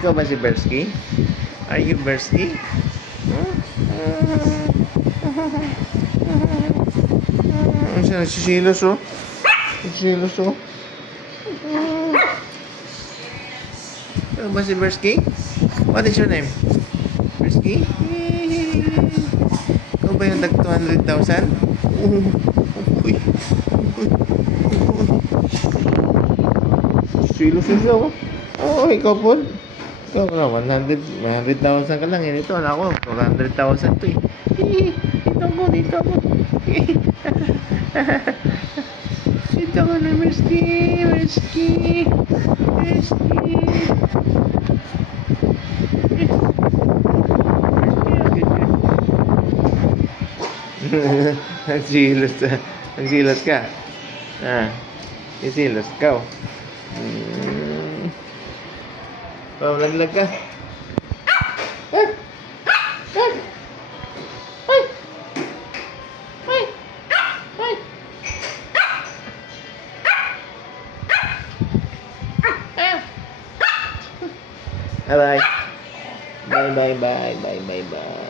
Ikaw ba si Bersky? Are you Bersky? Ang siya nagsisilos oh. Nagsisilos oh. Ikaw ba si Bersky? What is your name? Bersky? Ikaw ba yung tag 200,000? Uy. Silos siya oh. Oo, ikaw po. Ikaw na, 100,000 ka lang. Yan ito, alam ko, 400,000 to eh. Dito ako. Dito ko na, Mersky. Nagsilos ka. Nagsilos ka. Laglag ka. Bye. Bye.